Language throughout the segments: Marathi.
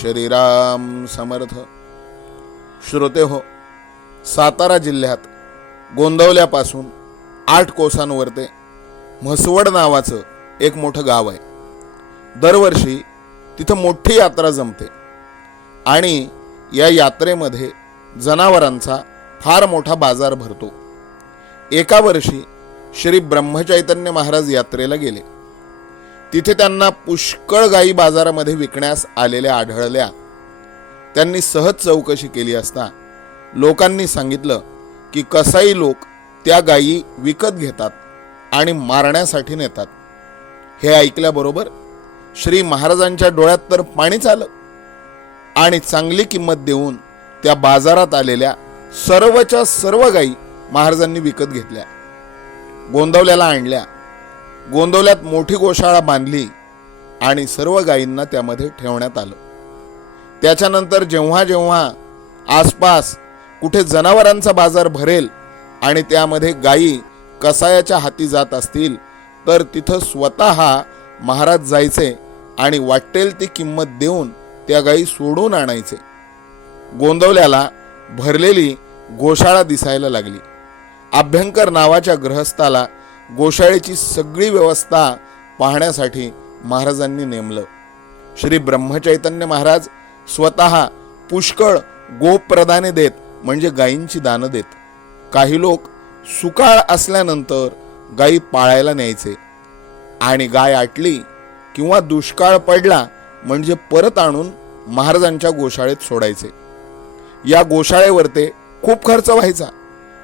श्रीराम समर्थ. श्रोते हो सातारा जिल्ह्यात गोंदवल्यापासून आठ कोसांवर ते म्हसवड नावाचं एक मोठं गाव आहे. दरवर्षी तिथं मोठी यात्रा जमते आणि या यात्रेमध्ये जनावरांचा फार मोठा बाजार भरतो. एका वर्षी श्री ब्रह्मचैतन्य महाराज यात्रेला गेले. तिथे त्यांना पुष्कळ गायी बाजारामध्ये विकण्यास आलेल्या आढळल्या. त्यांनी सहज चौकशी केली असता लोकांनी सांगितलं की कसाई लोक त्या गायी विकत घेतात आणि मारण्यासाठी नेतात. हे ऐकल्याबरोबर श्री महाराजांच्या डोळ्यात तर पाणीच आलं आणि चांगली किंमत देऊन त्या बाजारात आलेल्या सर्वच्या सर्व गायी महाराजांनी विकत घेतल्या. गोंदवल्याला आणल्या. गोंदवल्यात मोठी गोशाळा बांधली आणि सर्व गायींना त्यामध्ये ठेवण्यात आलं. त्याच्यानंतर जेव्हा जेव्हा आसपास कुठे जनावरांचा बाजार भरेल आणि त्यामध्ये गायी कसायाच्या हाती जात असतील तर तिथं स्वतः महाराज जायचे आणि वाटेल ती किंमत देऊन त्या गायी सोडून आणायचे. गोंदवल्याला भरलेली गोशाळा दिसायला लागली. अभ्यंकर नावाच्या ग्रहस्थाला गोशाळेची सगळी व्यवस्था पाहण्यासाठी महाराजांनी नेमलं. श्री ब्रह्मचैतन्य महाराज स्वतः पुष्कळ गोप्रदाने देत म्हणजे गायींची दानं देत. काही लोक सुकाळ असल्यानंतर गायी पाळायला न्यायचे. आणि गाय आटली किंवा दुष्काळ पडला म्हणजे परत आणून महाराजांच्या गोशाळेत सोडायचे. या गोशाळेवर ते खूप खर्च व्हायचा.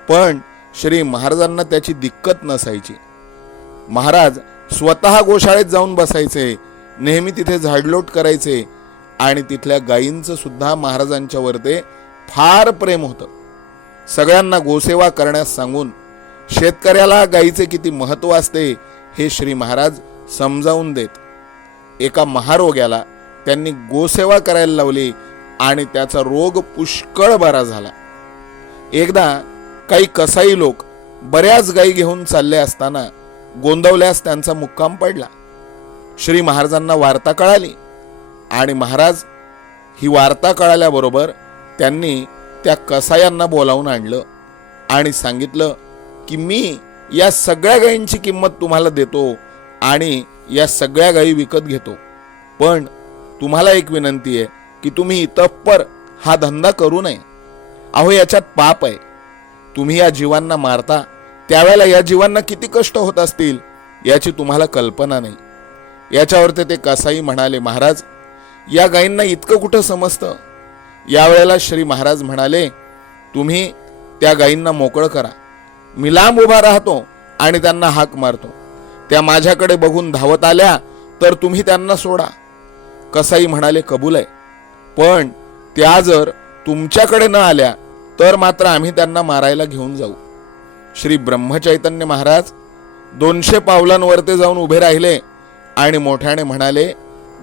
पण श्री महाराजांना त्याची दिक्कत नसायची. महाराज स्वतः गोशाळेत जाऊन बसायचे नेहमी तिथे झाडलोट करायचे आणि तिथल्या गायींचं सुद्धा महाराजांच्यावर ते फार प्रेम होतं. सगळ्यांना गोसेवा करण्यास सांगून शेतकऱ्याला गायीचे किती महत्त्व असते हे श्री महाराज समजावून देत. एका महारोग्याला त्यांनी गोसेवा करायला लावली आणि त्याचा रोग पुष्कळ बरा झाला. एकदा काही कसाई लोक बऱ्याच गायी घेऊन चालले असताना गोंदवल्यास त्यांचा मुक्काम पडला. श्री महाराजांना वार्ता कळाली आणि महाराज ही वार्ता कळाल्याबरोबर त्यांनी त्या कसायांना बोलावून आणलं आणि सांगितलं की मी या सगळ्या गायींची किंमत तुम्हाला देतो आणि या सगळ्या गायी विकत घेतो. पण तुम्हाला एक विनंती आहे की तुम्ही इतप्पर हा धंदा करू नये. अहो याच्यात पाप आहे. तुम्ही या जीवांना मारता त्यावेळेला या जीवांना किती कष्ट होत असतील याची तुम्हाला कल्पना नाही. याच्यावरती ते कसाई म्हणाले महाराज या गायींना इतकं कुठं समजतं? यावेळेला श्री महाराज म्हणाले तुम्ही त्या गायींना मोकळं करा. मी लांब उभा राहतो आणि त्यांना हाक मारतो. त्या माझ्याकडे बघून धावत आल्या तर तुम्ही त्यांना सोडा. कसाई म्हणाले कबूल आहे. पण त्या जर तुमच्याकडे न आल्या तर मात्र आम्ही त्यांना मारायला घेऊन जाऊ. श्री ब्रह्मचैतन्य महाराज दोनशे पावलांवर ते जाऊन उभे राहिले आणि मोठ्याने म्हणाले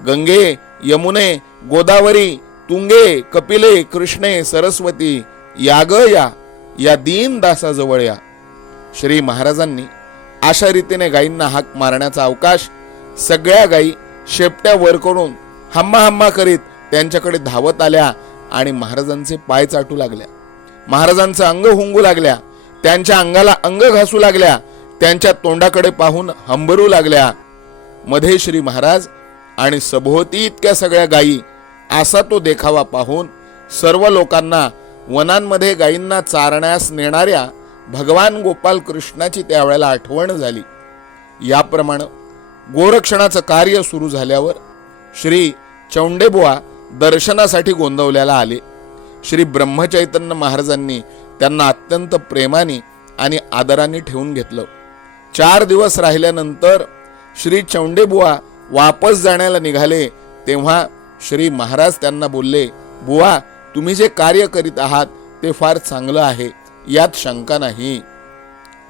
गंगे यमुने गोदावरी तुंगे कपिले कृष्णे सरस्वती या ग या या दीन दासाजवळ या. श्री महाराजांनी अशा रीतीने गायींना हाक मारण्याचा अवकाश सगळ्या गायी शेपट्या वर करून हम्मा हम्मा करीत त्यांच्याकडे धावत आल्या आणि महाराजांचे पाय चाटू लागल्या. महाराजांचं अंग हुंगू लागल्या. त्यांच्या अंगाला अंग घासू लागल्या. त्यांच्या तोंडाकडे पाहून हंबरू लागल्या. मध्ये श्री महाराज आणि सभोवती इतक्या सगळ्या गायी असा तो देखावा पाहून सर्व लोकांना वनांमध्ये गायींना चारण्यास नेणाऱ्या भगवान गोपाल कृष्णाची त्यावेळेला आठवण झाली. याप्रमाणे गोरक्षणाचं कार्य सुरू झाल्यावर श्री चौंडेबुवा दर्शनासाठी गोंदवल्याला आले. श्री ब्रह्मचैतन्य महाराजांनी त्यांना अत्यंत प्रेमाने आणि आदराने ठेवून घेतलं. चार दिवस राहिल्यानंतर श्री चौंडेबुवा वापस जाण्याला निघाले तेव्हा श्री महाराज त्यांना बोलले बुवा तुम्ही जे कार्य करीत आहात ते फार चांगलं आहे यात शंका नाही.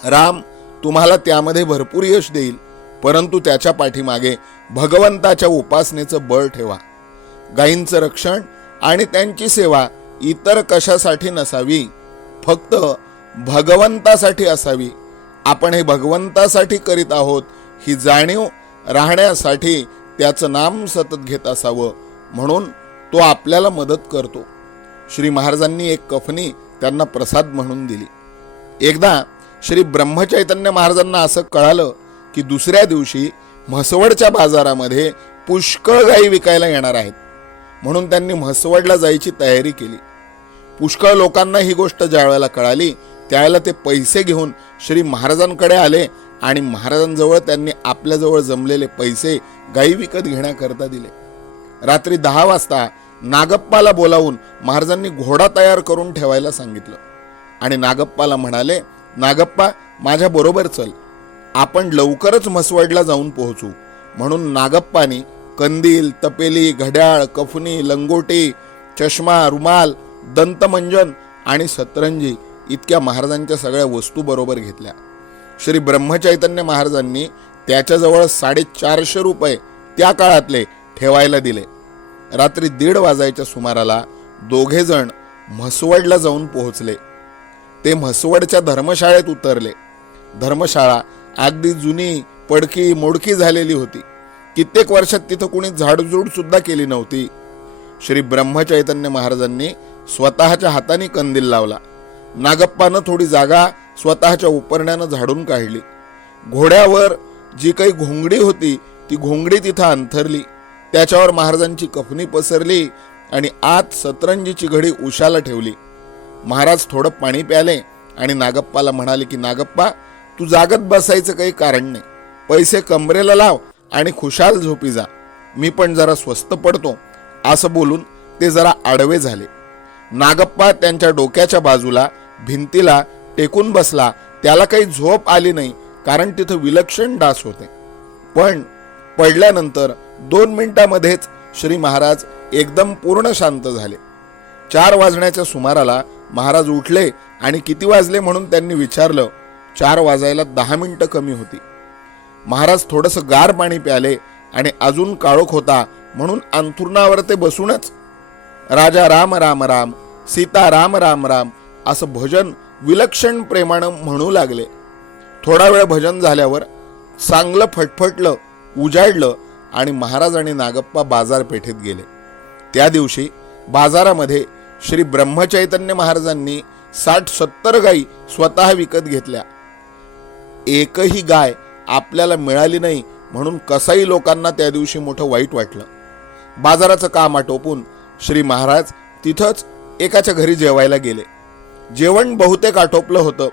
राम तुम्हाला त्यामध्ये भरपूर यश देईल परंतु त्याच्या पाठीमागे भगवंताच्या उपासनेचं बळ ठेवा. गायींचं रक्षण आणि त्यांची सेवा इतर कशासाठी नसावी? फक्त भगवंतासाठी असावी. आपण हे भगवंतासाठी करीत आहोत ही जाणीव राहण्यासाठी त्याचं नाम सतत घेत असावं. म्हणून तो आपल्याला मदत करतो. श्री महाराजांनी एक कफनी त्यांना प्रसाद म्हणून दिली. एकदा श्री ब्रह्मचैतन्य महाराजांना असं कळालं की दुसऱ्या दिवशी म्हसवडच्या बाजारामध्ये पुष्कळ गायी विकायला येणार आहेत. म्हणून त्यांनी म्हसवडला जायची तयारी केली. पुष्कळ लोकांना ही गोष्ट ज्या वेळेला कळाली. त्यावेळेला ते पैसे घेऊन श्री महाराजांकडे आले आणि महाराजांजवळ त्यांनी आपल्याजवळ जमलेले पैसे गाई विकत घेण्याकरता दिले. रात्री दहा वाजता नागप्पाला बोलावून महाराजांनी घोडा तयार करून ठेवायला सांगितलं. आणि नागप्पाला म्हणाले नागप्पा माझ्या बरोबर चल. आपण लवकरच म्हसवडला जाऊन पोहोचू. म्हणून नागप्पानी कंदील तपेली घड्याळ कफनी लंगोटी चष्मा रुमाल दंतमंजन आणि सतरंजी इतक्या महाराजांच्या सगळ्या वस्तू बरोबर घेतल्या. श्री ब्रह्मचैतन्य महाराजांनी त्याच्याजवळ साडेचारशे रुपये त्या काळातले ठेवायला दिले. रात्री दीड वाजायच्या सुमाराला दोघेजण म्हसवडला जाऊन पोहोचले. ते म्हसवडच्या धर्मशाळेत उतरले. धर्मशाळा अगदी जुनी पडकी मोडकी झालेली होती. कित्येक वर्षात तिथं कुणी झाडझूड सुद्धा केली नव्हती. श्री ब्रह्मचैतन्य महाराजांनी स्वतःच्या हाताने कंदील लावला. नागप्पानं थोडी जागा स्वतःच्या उपरण्यानं झाडून काढली. घोड्यावर जी काही घोंगडी होती ती घोंगडी तिथं अंथरली. त्याच्यावर महाराजांची कफनी पसरली आणि आत सतरंजीची घडी उशाला ठेवली. महाराज थोडं पाणी प्याले आणि नागप्पाला म्हणाले की नागप्पा तू जागत बसायचं काही कारण नाही. पैसे कमरेला लाव आणि खुशाल झोपी जा. मी पण जरा स्वस्त पडतो. असं बोलून ते जरा आडवे झाले. नागप्पा त्यांच्या डोक्याच्या बाजूला भिंतीला टेकून बसला. त्याला काही झोप आली नाही कारण तिथं विलक्षण डास होते. पण पडल्यानंतर दोन मिनिटामध्येच श्री महाराज एकदम पूर्ण शांत झाले. चार वाजण्याच्या सुमाराला महाराज उठले आणि किती वाजले म्हणून त्यांनी विचारलं. चार वाजायला दहा मिनिटं कमी होती. महाराज थोडंसं गार पाणी प्याले आणि अजून काळोख होता म्हणून अंथुरणावर ते बसूनच. राजा राम राम राम सीता राम राम राम असं भजन विलक्षण प्रेमानं म्हणू लागले. थोडा वेळ भजन झाल्यावर चांगलं फटफटलं उजाडलं आणि महाराज आणि नागप्पा बाजारपेठेत गेले. त्या दिवशी बाजारामध्ये श्री ब्रह्मचैतन्य महाराजांनी साठ सत्तर गायी स्वतः विकत घेतल्या. एकही गाय आपल्याला मिळाली नाही म्हणून कसाही लोकांना त्या दिवशी मोठं वाईट वाटलं. बाजाराचं काम आटोपून श्री महाराज तिथंच एकाच्या घरी जेवायला गेले. जेवण बहुतेक आटोपलं होतं.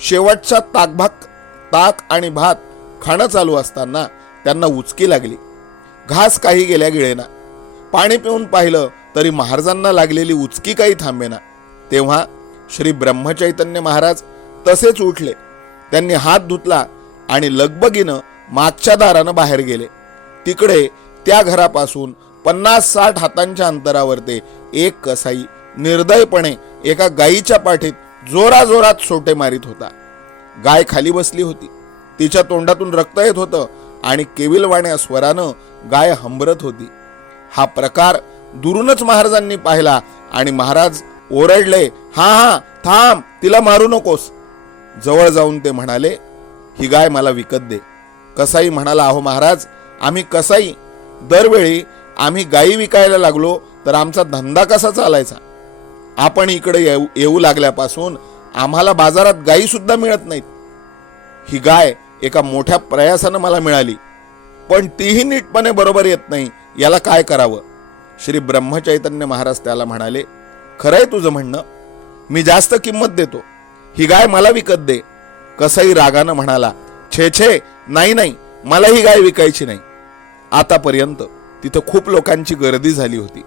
शेवटचा ताकभाक ताक आणि भात खाणं चालू असताना त्यांना उचकी लागली. घास काही गेल्या गिळेना. पाणी पिऊन पाहिलं तरी महाराजांना लागलेली उचकी काही थांबेना. तेव्हा श्री ब्रह्मचैतन्य महाराज तसेच उठले. त्यांनी हात धुतला आणि लगबगीनं मागच्या दारानं बाहेर गेले. तिकडे त्या घरापासून पन्नास साठ हातांच्या अंतरावर ते एक कसाई निर्दयपणे एका गायीच्या पाठीत जोराजोरात सोटे मारीत होता. गाय खाली बसली होती. तिच्या तोंडातून रक्त येत होतं आणि केविलवाण्या स्वरानं गाय हंबरत होती. हा प्रकार दुरूनच महाराजांनी पाहिला आणि महाराज ओरडले हा हा थांब तिला मारू नकोस. जवळ जाऊन ते म्हणाले ही गाय मला विकत दे. कसाई म्हणाला अहो महाराज आम्ही कसाई? दरवेळी आम्ही गायी विकायला लागलो तर आमचा धंदा कसा चालायचा? आपण इकडे येऊ येऊ लागल्यापासून आम्हाला बाजारात गायीसुद्धा मिळत नाहीत. ही गाय एका मोठ्या प्रयासानं मला मिळाली. पण तीही नीटपणे बरोबर येत नाही याला काय करावं? श्री ब्रह्मचैतन्य महाराज त्याला म्हणाले खरंय तुझं म्हणणं. मी जास्त किंमत देतो. ही गाय मला विकत दे. कसाई रागानं म्हणाला छे छे नाही नाही मला ही गाय विकायची नाही. आतापर्यंत तिथं खूप लोकांची गर्दी झाली होती.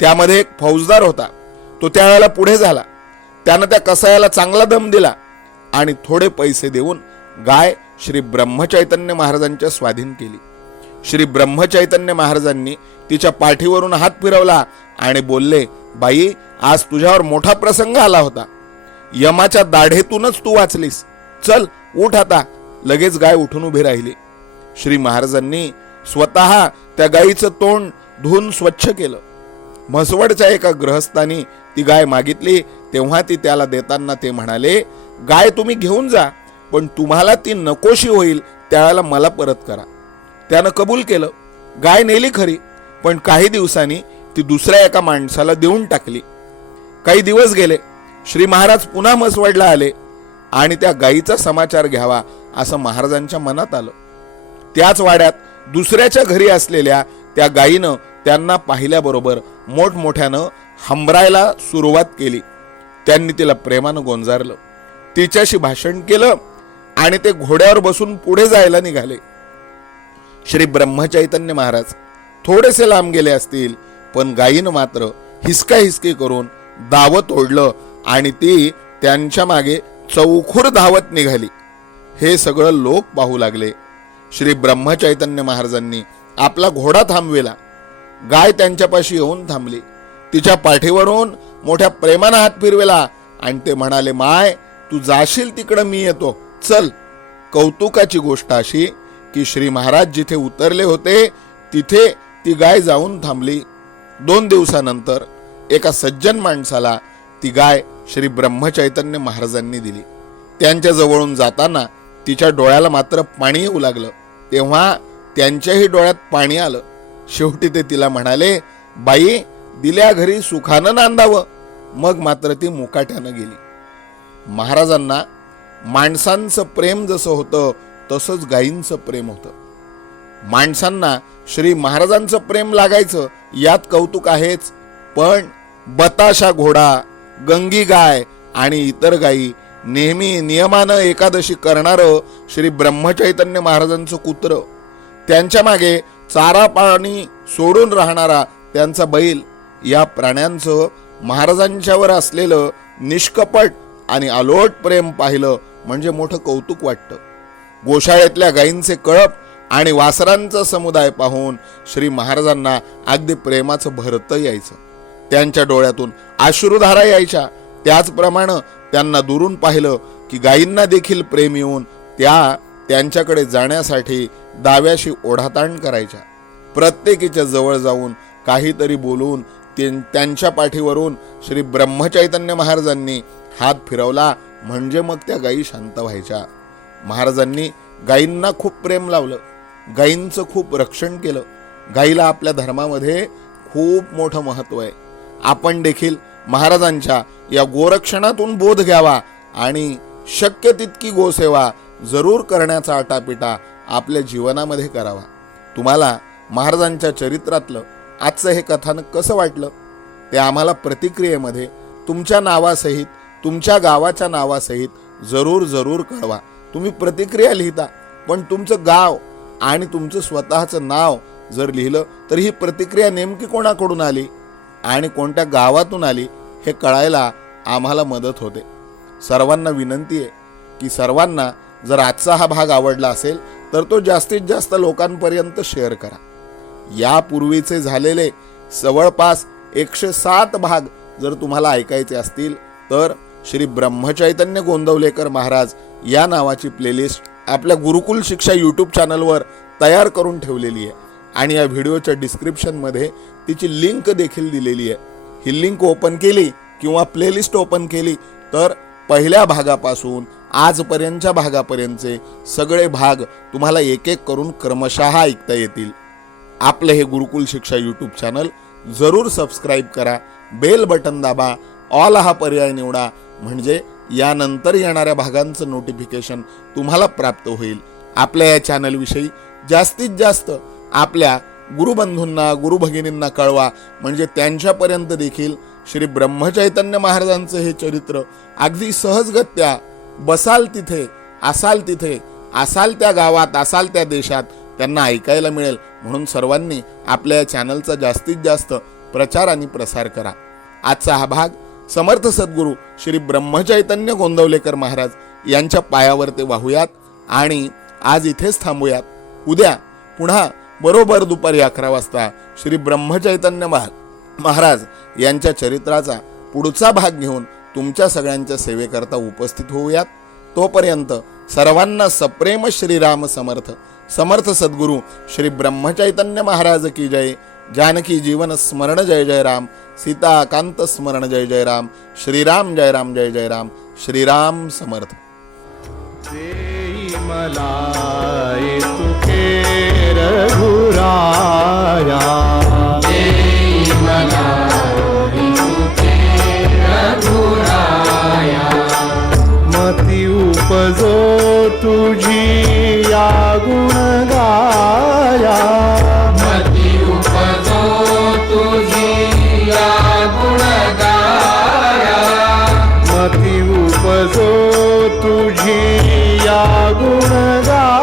त्यामध्ये एक फौजदार होता तो त्यावेळेला पुढे झाला. त्यानं त्या कसायाला चांगला दम दिला आणि थोडे पैसे देऊन गाय श्री ब्रह्मचैतन्य महाराजांच्या स्वाधीन केली. श्री ब्रह्मचैतन्य महाराजांनी तिच्या पाठीवरून हात फिरवला आणि बोलले बाई आज तुझ्यावर मोठा प्रसंग आला होता. यमाच्या दाढेतूनच तू वाचलीस. चल उठ आता. लगेच गाय उठून उभी राहिली. श्री महाराजांनी स्वतः त्या गायीचं तोंड धुवून स्वच्छ केलं. म्हसवडच्या एका ग्रहस्थानी ती गाय मागितली. तेव्हा ती त्याला देताना ते म्हणाले गाय तुम्ही घेऊन जा पण तुम्हाला ती नकोशी होईल त्यावेळेला मला परत करा. त्यानं कबूल केलं. गाय नेली खरी पण काही दिवसांनी ती दुसऱ्या एका माणसाला देऊन टाकली. काही दिवस गेले. श्री महाराज पुन्हा म्हसवडला आले. आणि त्या गायीचा समाचार घ्यावा असं महाराजांच्या मनात आलं. त्याच वाड्यात दुसऱ्याच्या घरी असलेल्या त्या गायीनं त्यांना पाहिल्याबरोबर मोठमोठ्यानं हंबरायला सुरुवात केली. त्यांनी तिला प्रेमानं गोंजारलं. तिच्याशी भाषण केलं आणि ते घोड्यावर बसून पुढे जायला निघाले. श्री ब्रह्मचैतन्य महाराज थोडेसे लांब गेले असतील पण गायीनं मात्र हिसका हिसकी करून दावत ओढलं आणि ती त्यांच्या मागे चौखुर धावत निघाली. हे सगळं लोक पाहू लागले. श्री ब्रह्मचैतन्य महाराजांनी आपला घोडा थांबविला. गाय त्यांच्यापाशी येऊन थांबली. तिच्या पाठीवरून मोठ्या प्रेमानं हात फिरविला आणि ते म्हणाले माय तू जाशील तिकडं मी येतो. चल. कौतुकाची गोष्ट अशी की श्री महाराज जिथे उतरले होते तिथे ती गाय जाऊन थांबली. दोन दिवसानंतर एका सज्जन माणसाला ती गाय श्री ब्रह्मचैतन्य महाराजांनी दिली. त्यांच्या जवळून जाताना तिच्या डोळ्याला मात्र पाणी येऊ लागलं. तेव्हा त्यांच्याही डोळ्यात पाणी आलं. शेवटी ते तिला म्हणाले बाई दिल्या घरी सुखानं नांदावं. मग मात्र ती मुकाट्यानं गेली. महाराजांना माणसांचं प्रेम जसं होतं तसंच गायींचं प्रेम होतं. माणसांना श्री महाराजांचं प्रेम लागायचं यात कौतुक आहेच. पण बताशा घोडा गंगी गाय आणि इतर गायी. नेहमी नियमानं एकादशी करणारं श्री ब्रह्मचैतन्य महाराजांचं कुत्र. त्यांच्या मागे चारा पाणी सोडून राहणारा त्यांचा बैल. या प्राण्यांचं महाराजांच्यावर असलेलं निष्कपट आणि अलोट प्रेम पाहिलं म्हणजे मोठं कौतुक वाटतं. गोशाळेतल्या गायींचे कळप आणि वासरांचा समुदाय पाहून श्री महाराजांना अगदी प्रेमाचं भरतं यायचं. त्यांच्या डोळ्यातून अश्रुधारा यायच्या. त्याचप्रमाणे त्यांना दुरून पाहिलं की गायींना देखील प्रेम येऊन त्या त्यांच्याकडे जाण्यासाठी दाव्याशी ओढाताण करायच्या. प्रत्येकीच्या जवळ जाऊन काहीतरी बोलून ते- त्यांच्या पाठीवरून श्री ब्रह्मचैतन्य महाराजांनी हात फिरवला. म्हणजे मग त्या गायी शांत व्हायच्या. महाराजांनी गायींना खूप प्रेम लावलं. गायींचं खूप रक्षण केलं. गायीला आपल्या धर्मामध्ये खूप मोठं महत्त्व आहे. आपण देखील महाराजांच्या या गोरक्षणातून बोध घ्यावा आणि शक्य तितकी गोसेवा जरूर करण्याचा आटापिटा आपल्या जीवनामध्ये करावा. तुम्हाला महाराजांच्या चरित्रातलं आजचं हे कथानक कसं वाटलं? ते आम्हाला प्रतिक्रियेमध्ये तुमच्या नावासहित तुमच्या गावाच्या नावासहित जरूर जरूर कळवा. तुम्ही प्रतिक्रिया लिहिता पण तुमचं गाव आणि तुमचं स्वतःचं नाव जर लिहिलं तर ही प्रतिक्रिया नेमकी कोणाकडून आली? आणि कोणत्या गावातून आली हे कळायला आम्हाला मदत होते. सर्वांना विनंती आहे की सर्वांना जर आजचा हा भाग आवडला असेल तर तो जास्तीत जास्त लोकांपर्यंत शेअर करा. यापूर्वीचे झालेले जवळपास एकशे सात भाग जर तुम्हाला ऐकायचे असतील तर श्री ब्रह्मचैतन्य गोंदवलेकर महाराज या नावाची प्लेलिस्ट आपल्या गुरुकुल शिक्षा यूट्यूब चॅनलवर तयार करून ठेवलेली आहे. आणि या व्हिडिओच्या डिस्क्रिप्शनमध्ये तिची लिंक देखील दिलेली आहे. ही लिंक ओपन केली किंवा प्लेलिस्ट ओपन केली तर पहिल्या भागापासून आजपर्यंतच्या भागापर्यंतचे सगळे भाग तुम्हाला एक एक करून क्रमशः ऐकता येतील. आपलं हे गुरुकुल शिक्षा यूट्यूब चॅनल जरूर सबस्क्राईब करा बेल बटन दाबा ऑल हा पर्याय निवडा म्हणजे यानंतर येणाऱ्या भागांचं नोटिफिकेशन तुम्हाला प्राप्त होईल. आपल्या या चॅनलविषयी जास्तीत जास्त आपल्या गुरुबंधूंना गुरुभगिनींना कळवा. म्हणजे त्यांच्यापर्यंत देखील श्री ब्रह्मचैतन्य महाराजांचं हे चरित्र अगदी सहजगत्या बसाल तिथे असाल तिथे असाल त्या गावात असाल त्या देशात त्यांना ऐकायला मिळेल. म्हणून सर्वांनी आपल्या या चॅनलचा जास्तीत जास्त प्रचार आणि प्रसार करा. आजचा हा भाग समर्थ सद्गुरू श्री ब्रह्मचैतन्य गोंदवलेकर महाराज यांच्या पायावर ते वाहूयात आणि आज इथेच थांबूयात. उद्या पुन्हा बरोबर दुपारी अकरा वाजता श्री ब्रह्मचैतन्य महा महाराज यांच्या चरित्राचा पुढचा भाग घेऊन तुमच्या सगळ्यांच्या सेवेकरता उपस्थित होऊयात. तोपर्यंत सर्वांना सप्रेम श्रीराम समर्थ. समर्थ सद्गुरू श्री ब्रह्मचैतन्य महाराज की जय. जानकी जीवन स्मरण जय जय राम. सीताकांत स्मरण जय जय राम. श्रीराम जय राम जय जय राम. श्रीराम समर्थ. विठुराया मती उपजो तुझी या गुणगाया। मती उपजो तुझी या गुणगाया। मती उपजो तुझी या गुणगाया।